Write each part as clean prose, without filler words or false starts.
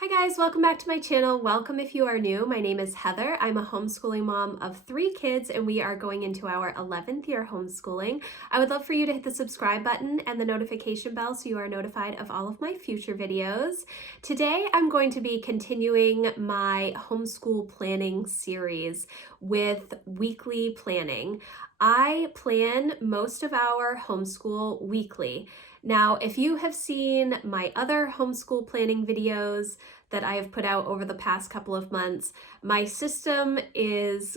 Hi guys, welcome back to my channel. Welcome if you are new. My name is Heather. I'm a homeschooling mom of 3 kids and we are going into our 11th year homeschooling. I would love for you to hit the subscribe button and the notification bell so you are notified of all of my future videos. Today I'm going to be continuing my homeschool planning series with weekly planning. I plan most of our homeschool weekly. Now, if you have seen my other homeschool planning videos that I have put out over the past couple of months, my system is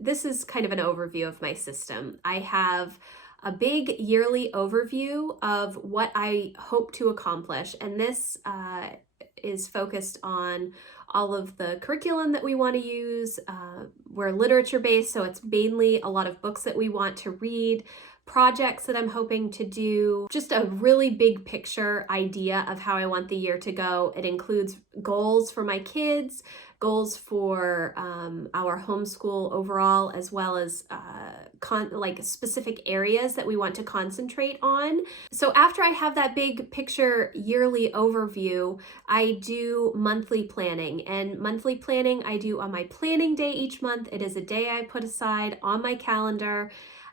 this is kind of an overview of my system. I have a big yearly overview of what I hope to accomplish, and this is focused on all of the curriculum that we want to use. We're literature based, so it's mainly a lot of books that we want to read, projects that I'm hoping to do, just a really big picture idea of how I want the year to go. It includes goals for my kids, goals for our homeschool overall, as well as specific areas that we want to concentrate on. So after I have that big picture yearly overview, I do monthly planning, and monthly planning I do on my planning day each month. It is a day I put aside on my calendar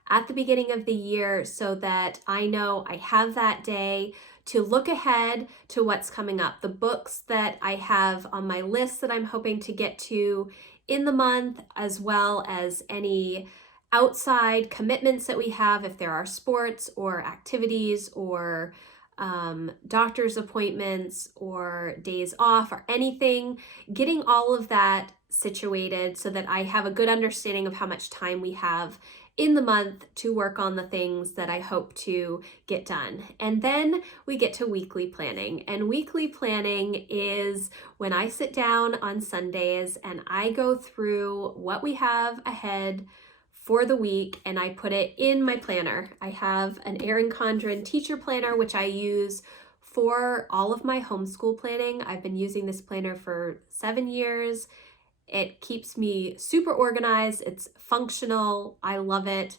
at the beginning of the year so that I know I have that day to look ahead to what's coming up. The books that I have on my list that I'm hoping to get to in the month, as well as any outside commitments that we have, if there are sports or activities or doctor's appointments or days off or anything, getting all of that situated so that I have a good understanding of how much time we have in the month to work on the things that I hope to get done. And then we get to weekly planning. And weekly planning is when I sit down on Sundays and I go through what we have ahead for the week and I put it in my planner. I have an Erin Condren teacher planner, which I use for all of my homeschool planning. I've been using this planner for 7 years. It keeps me super organized. It's functional. I love it.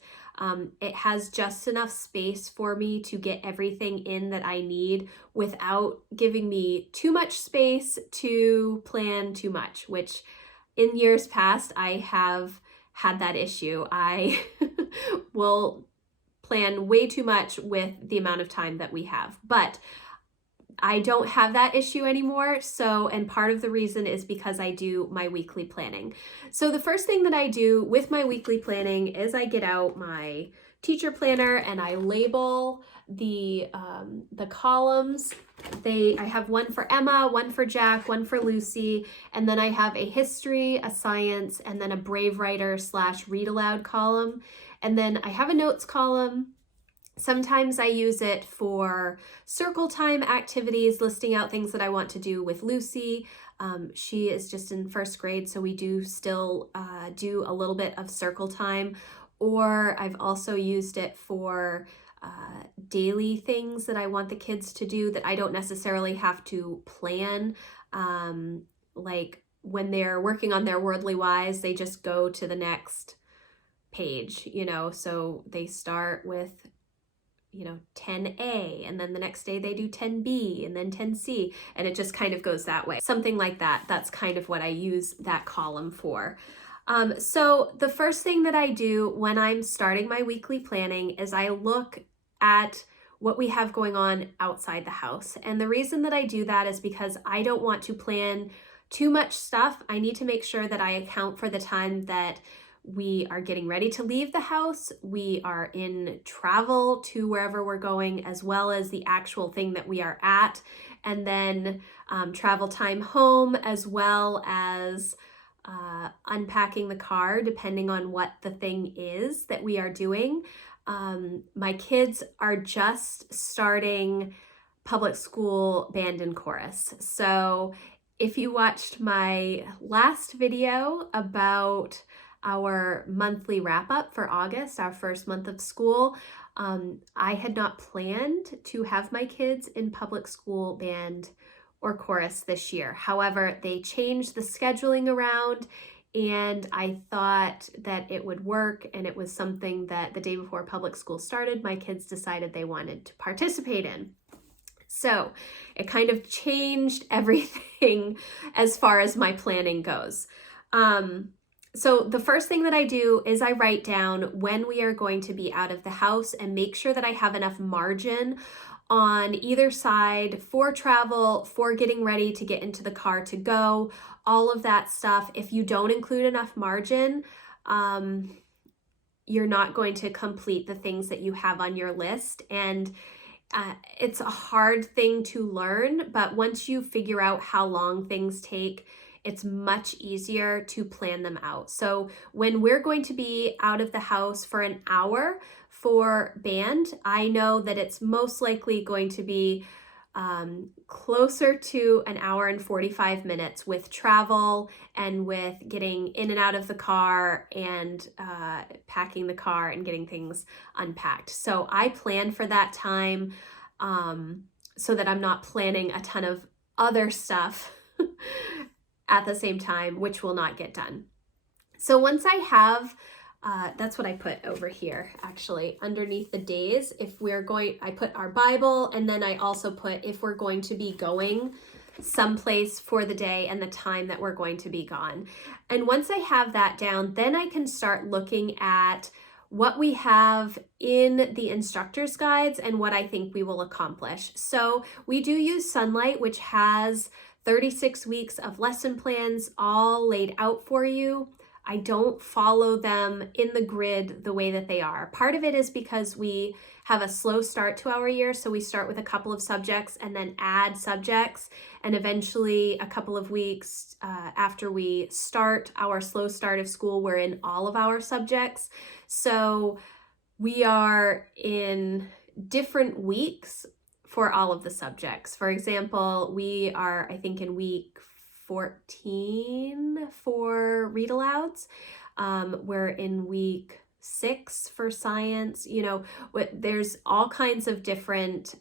It has just enough space for me to get everything in that I need without giving me too much space to plan too much, which in years past, I have had that issue. I will plan way too much with the amount of time that we have, but I don't have that issue anymore. And part of the reason is because I do my weekly planning. So the first thing that I do with my weekly planning is I get out my teacher planner and I label the columns. I have one for Emma, one for Jack, one for Lucy, and then I have a history, a science, and then a brave writer / read aloud column. And then I have a notes column. Sometimes I use it for circle time activities, listing out things that I want to do with Lucy. She is just in 1st grade, so we do still do a little bit of circle time. Or I've also used it for daily things that I want the kids to do that I don't necessarily have to plan. Like when they're working on their Wordly Wise, they just go to the next page, so they start with 10A, and then the next day they do 10B and then 10C, and it just kind of goes that way. Something like that. That's kind of what I use that column for. So the first thing that I do when I'm starting my weekly planning is I look at what we have going on outside the house. And the reason that I do that is because I don't want to plan too much stuff. I need to make sure that I account for the time that we are getting ready to leave the house, we are in travel to wherever we're going, as well as the actual thing that we are at, and then travel time home, as well as unpacking the car, depending on what the thing is that we are doing. My kids are just starting public school band and chorus. So if you watched my last video about our monthly wrap up for August, our first month of school, I had not planned to have my kids in public school band or chorus this year. However, they changed the scheduling around and I thought that it would work, and it was something that the day before public school started, my kids decided they wanted to participate in. So it kind of changed everything as far as my planning goes. So the first thing that I do is I write down when we are going to be out of the house and make sure that I have enough margin on either side for travel, for getting ready to get into the car to go, all of that stuff. If you don't include enough margin, you're not going to complete the things that you have on your list. And it's a hard thing to learn, but once you figure out how long things take, it's much easier to plan them out. So when we're going to be out of the house for an hour for band, I know that it's most likely going to be closer to an hour and 45 minutes with travel and with getting in and out of the car and packing the car and getting things unpacked. So I plan for that time so that I'm not planning a ton of other stuff at the same time, which will not get done. So once I have that's what I put over here, actually, underneath the days. If we're going, I put our Bible, and then I also put if we're going to be going someplace for the day and the time that we're going to be gone. And once I have that down, then I can start looking at what we have in the instructor's guides and what I think we will accomplish. So we do use Sunlight, which has 36 weeks of lesson plans all laid out for you. I don't follow them in the grid the way that they are. Part of it is because we have a slow start to our year, so we start with a couple of subjects and then add subjects, and eventually a couple of weeks after we start our slow start of school, we're in all of our subjects. So we are in different weeks for all of the subjects. For example, we are, I think, in week 14 for read alouds. We're in week 6 for science. You know, there's all kinds of different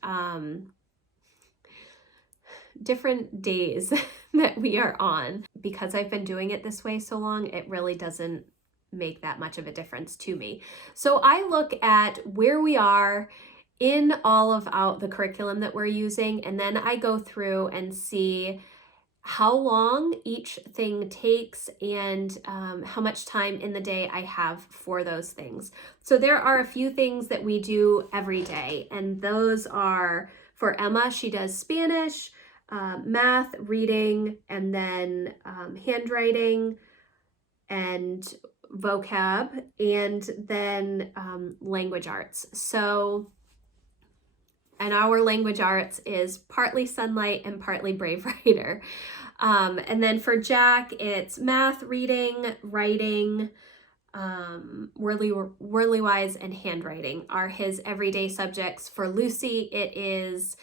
days that we are on. Because I've been doing it this way so long, it really doesn't make that much of a difference to me. So I look at where we are in all of the curriculum that we're using, and then I go through and see how long each thing takes and how much time in the day I have for those things. So there are a few things that we do every day, and those are, for Emma, she does Spanish, math, reading, and then handwriting and vocab, and then language arts. So, and our language arts is partly Sunlight and partly Brave Writer. And then for Jack, it's math, reading, writing, Whirly Wise, and handwriting are his everyday subjects. For Lucy, it is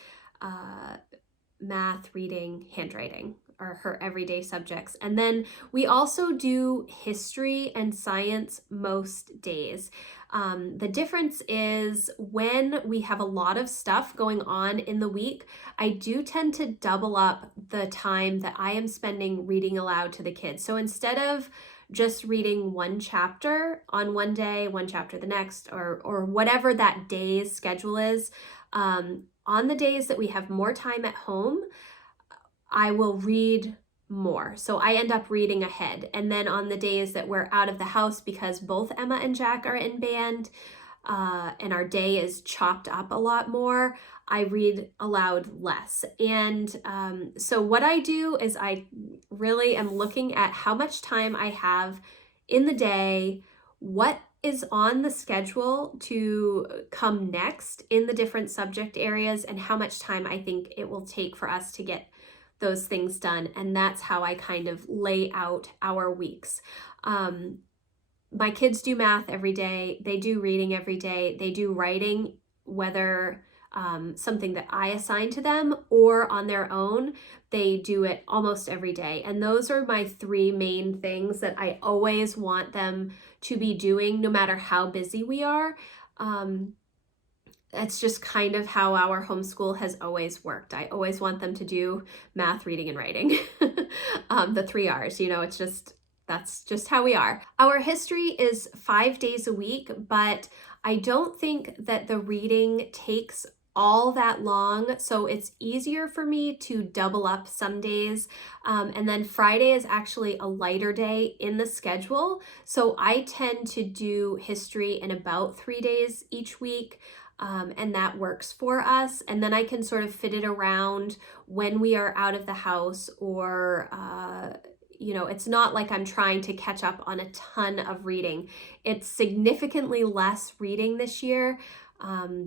math, reading, handwriting are her everyday subjects. And then we also do history and science most days. The difference is when we have a lot of stuff going on in the week, I do tend to double up the time that I am spending reading aloud to the kids. So instead of just reading one chapter on one day, one chapter the next, or whatever that day's schedule is, on the days that we have more time at home, I will read more. So I end up reading ahead. And then on the days that we're out of the house, because both Emma and Jack are in band, and our day is chopped up a lot more, I read aloud less. And so what I do is I really am looking at how much time I have in the day, what is on the schedule to come next in the different subject areas, and how much time I think it will take for us to get those things done. And that's how I kind of lay out our weeks. My kids do math every day. They do reading every day. They do writing, whether something that I assign to them or on their own. They do it almost every day. And those are my 3 main things that I always want them to be doing, no matter how busy we are. That's just kind of how our homeschool has always worked. I always want them to do math, reading, and writing. The 3 R's, you know, that's just how we are. Our history is 5 days a week, but I don't think that the reading takes all that long, so it's easier for me to double up some days. And then Friday is actually a lighter day in the schedule, so I tend to do history in about 3 days each week. And that works for us. And then I can sort of fit it around when we are out of the house, or it's not like I'm trying to catch up on a ton of reading. It's significantly less reading this year,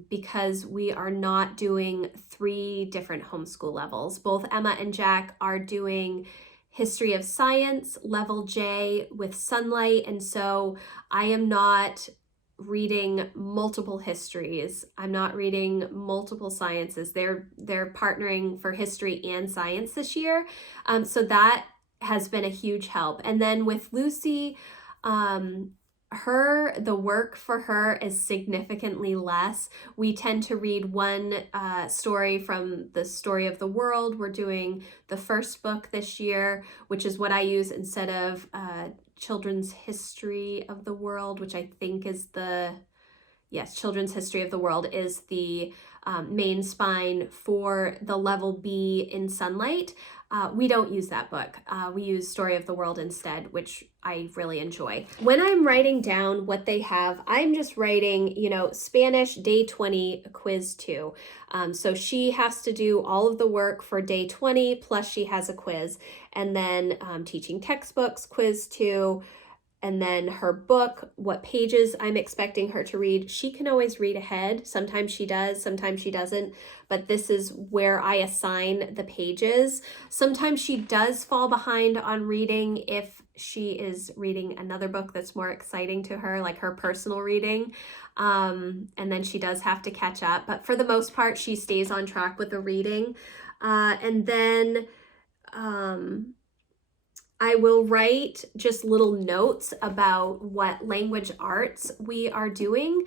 because we are not doing 3 different homeschool levels. Both Emma and Jack are doing History of Science, level J with Sunlight, and so I am not reading multiple histories. I'm not reading multiple sciences. They're partnering for history and science this year. So that has been a huge help. And then with Lucy, the work for her is significantly less. We tend to read one story from the Story of the World. We're doing the first book this year, which is what I use instead of Children's History of the World, which I think is Children's History of the World is the main spine for the level B in Sunlight. We don't use that book. We use Story of the World instead, which I really enjoy. When I'm writing down what they have, I'm just writing, Spanish day 20, quiz 2. So she has to do all of the work for day 20, plus she has a quiz. And then teaching textbooks, quiz 2. And then her book, what pages I'm expecting her to read. She can always read ahead. Sometimes she does, sometimes she doesn't. But this is where I assign the pages. Sometimes she does fall behind on reading if she is reading another book that's more exciting to her, like her personal reading. And then she does have to catch up. But for the most part, she stays on track with the reading. And then I will write just little notes about what language arts we are doing.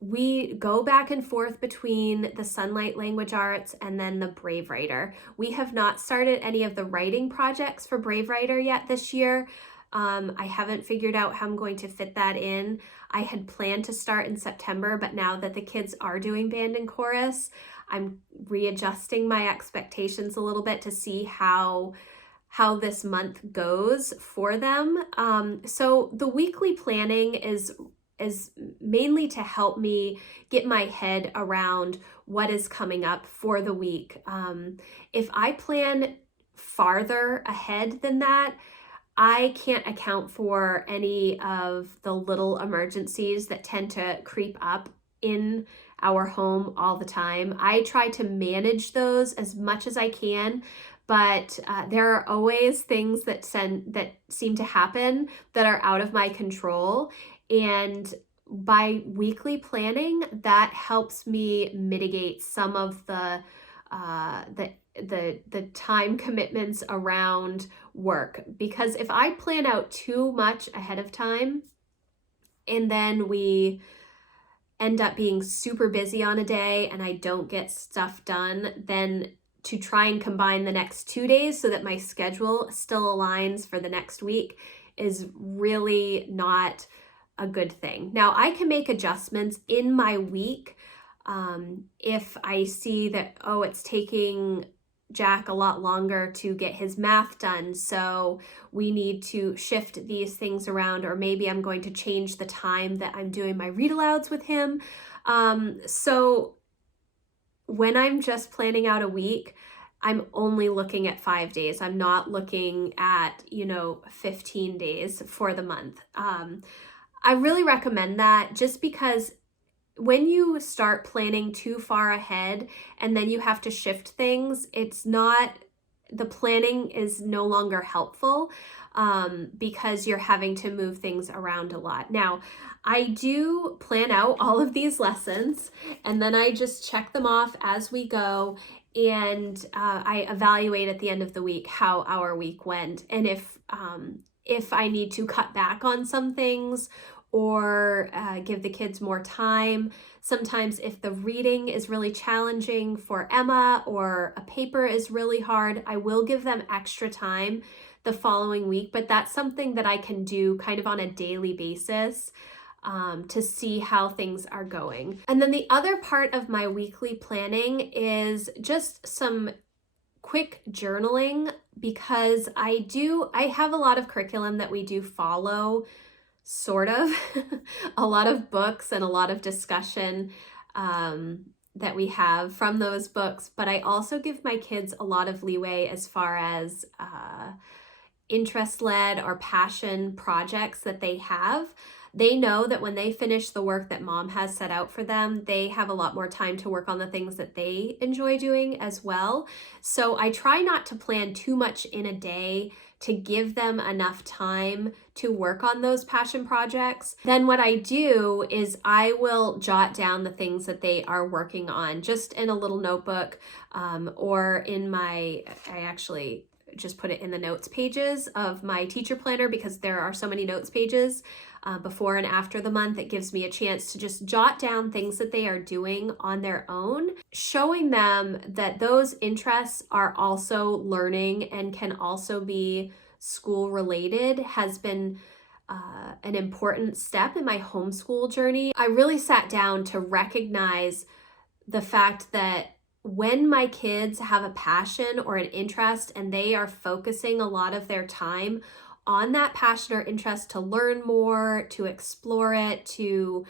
We go back and forth between the Sunlight Language Arts and then the Brave Writer. We have not started any of the writing projects for Brave Writer yet this year. I haven't figured out how I'm going to fit that in. I had planned to start in September, but now that the kids are doing band and chorus, I'm readjusting my expectations a little bit to see how this month goes for them. So the weekly planning is mainly to help me get my head around what is coming up for the week. If I plan farther ahead than that, I can't account for any of the little emergencies that tend to creep up in our home all the time. I try to manage those as much as I can, but there are always things that seem to happen that are out of my control. And by weekly planning, that helps me mitigate some of the time commitments around work. Because if I plan out too much ahead of time, and then we end up being super busy on a day and I don't get stuff done, then to try and combine the next 2 days so that my schedule still aligns for the next week is really not a good thing. Now, I can make adjustments in my week if I see that, it's taking Jack a lot longer to get his math done, so we need to shift these things around, or maybe I'm going to change the time that I'm doing my read alouds with him. So when I'm just planning out a week, I'm only looking at 5 days. I'm not looking at, 15 days for the month. I really recommend that, just because when you start planning too far ahead and then you have to shift things, the planning is no longer helpful, because you're having to move things around a lot. Now, I do plan out all of these lessons, and then I just check them off as we go, and I evaluate at the end of the week how our week went, and if I need to cut back on some things or give the kids more time. Sometimes if the reading is really challenging for Emma or a paper is really hard, I will give them extra time the following week, but that's something that I can do kind of on a daily basis. to see how things are going. And then the other part of my weekly planning is just some quick journaling, because I have a lot of curriculum that we do follow, sort of, a lot of books and a lot of discussion that we have from those books, but I also give my kids a lot of leeway as far as interest-led or passion projects that they have. They know that when they finish the work that mom has set out for them, they have a lot more time to work on the things that they enjoy doing as well. So I try not to plan too much in a day to give them enough time to work on those passion projects. Then what I do is I will jot down the things that they are working on just in a little notebook, or I actually just put it in the notes pages of my teacher planner, because there are so many notes pages before and after the month. It gives me a chance to just jot down things that they are doing on their own, showing them that those interests are also learning and can also be school related has been an important step in my homeschool journey. I really sat down to recognize the fact that when my kids have a passion or an interest and they are focusing a lot of their time on that passion or interest to learn more, to explore it, to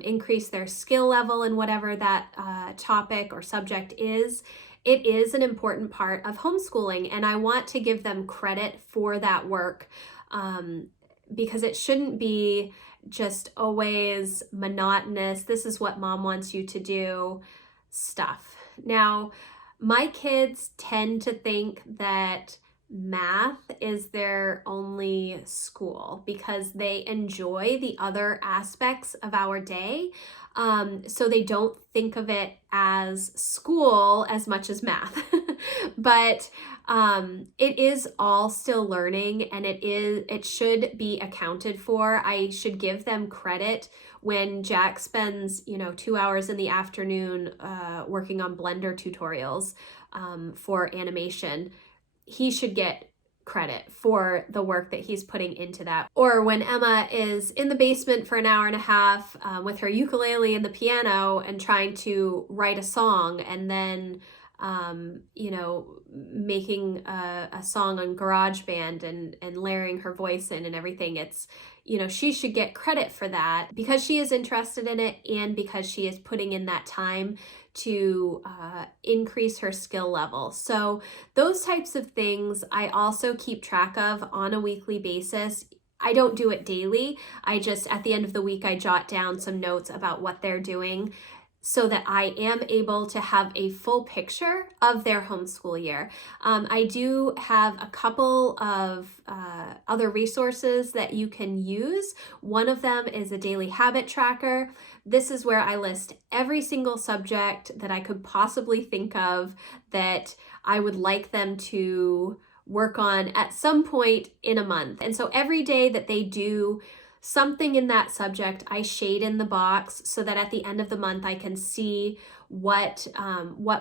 increase their skill level in whatever that topic or subject is, it is an important part of homeschooling. And I want to give them credit for that work, because it shouldn't be just always monotonous, this is what mom wants you to do stuff. Now, my kids tend to think that math is their only school because they enjoy the other aspects of our day. So they don't think of it as school as much as math. But it is all still learning, and it should be accounted for. I should give them credit when Jack spends 2 hours in the afternoon working on Blender tutorials for animation. He should get credit for the work that he's putting into that. Or when Emma is in the basement for an hour and a half with her ukulele and the piano and trying to write a song, and then making a song on GarageBand and layering her voice in and everything. It's, she should get credit for that because she is interested in it and because she is putting in that time to increase her skill level. So those types of things I also keep track of on a weekly basis. I don't do it daily. I just, at the end of the week, I jot down some notes about what they're doing, so that I am able to have a full picture of their homeschool year. I do have a couple of other resources that you can use. One of them is a daily habit tracker. This is where I list every single subject that I could possibly think of that I would like them to work on at some point in a month. And so every day that they do something in that subject, I shade in the box so that at the end of the month I can see what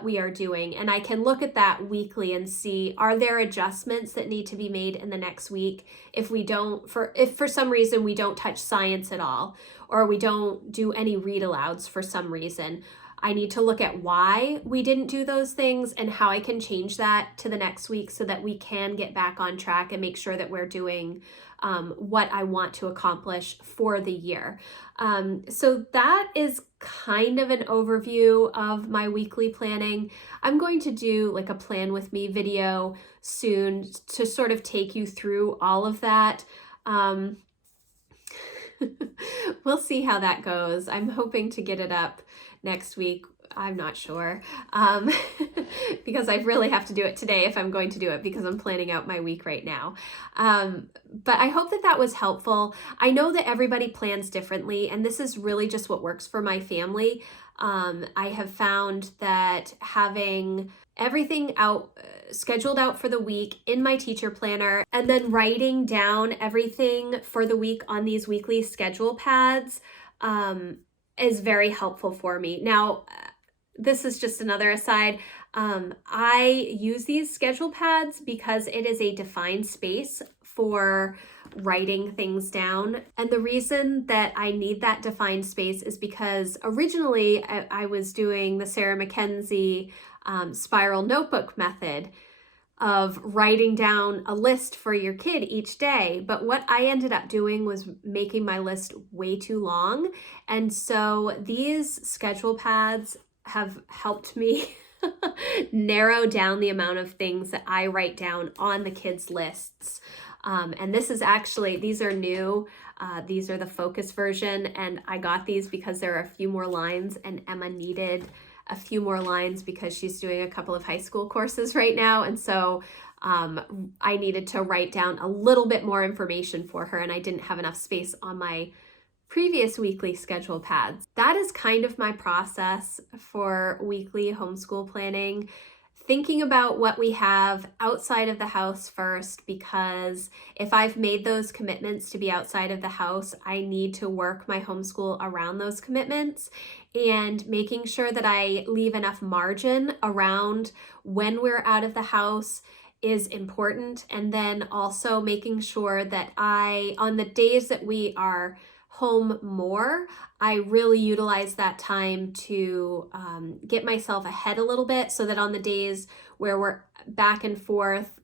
we are doing, and I can look at that weekly and see, are there adjustments that need to be made in the next week if for some reason we don't touch science at all, or we don't do any read alouds for some reason. I need to look at why we didn't do those things and how I can change that to the next week so that we can get back on track and make sure that we're doing what I want to accomplish for the year. So that is kind of an overview of my weekly planning. I'm going to do like a plan with me video soon to sort of take you through all of that. We'll see how that goes. I'm hoping to get it up next week. I'm not sure, because I really have to do it today if I'm going to do it, because I'm planning out my week right now. But I hope that was helpful. I know that everybody plans differently, and this is really just what works for my family. I have found that having everything scheduled out for the week in my teacher planner, and then writing down everything for the week on these weekly schedule pads is very helpful for me. Now, this is just another aside. I use these schedule pads because it is a defined space for writing things down. And the reason that I need that defined space is because originally I was doing the Sarah Mackenzie spiral notebook method of writing down a list for your kid each day. But what I ended up doing was making my list way too long. And so these schedule pads have helped me narrow down the amount of things that I write down on the kids' lists. And this is actually, these are new. These are the focus version, and I got these because there are a few more lines, and Emma needed a few more lines because she's doing a couple of high school courses right now. And so I needed to write down a little bit more information for her, and I didn't have enough space on my previous weekly schedule pads. That is kind of my process for weekly homeschool planning. Thinking about what we have outside of the house first, because if I've made those commitments to be outside of the house, I need to work my homeschool around those commitments, and making sure that I leave enough margin around when we're out of the house is important. And then also making sure that on the days that we are home more, I really utilize that time to get myself ahead a little bit, so that on the days where we're back and forth,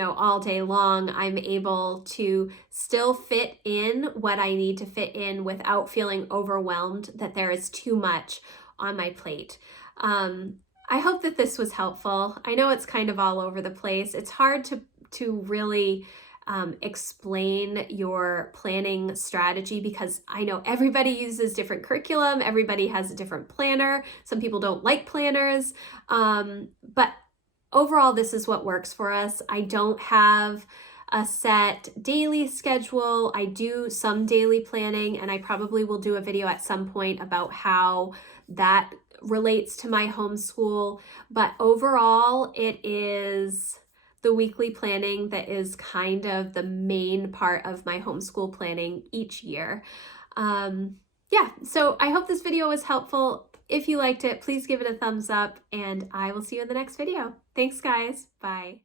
all day long, I'm able to still fit in what I need to fit in without feeling overwhelmed that there is too much on my plate. I hope that this was helpful. I know it's kind of all over the place. It's hard to really explain your planning strategy, because I know everybody uses different curriculum, everybody has a different planner, some people don't like planners, but overall this is what works for us. I don't have a set daily schedule. I do some daily planning, and I probably will do a video at some point about how that relates to my homeschool, but overall it is the weekly planning that is kind of the main part of my homeschool planning each year. So I hope this video was helpful. If you liked it, please give it a thumbs up, and I will see you in the next video. Thanks, guys. Bye.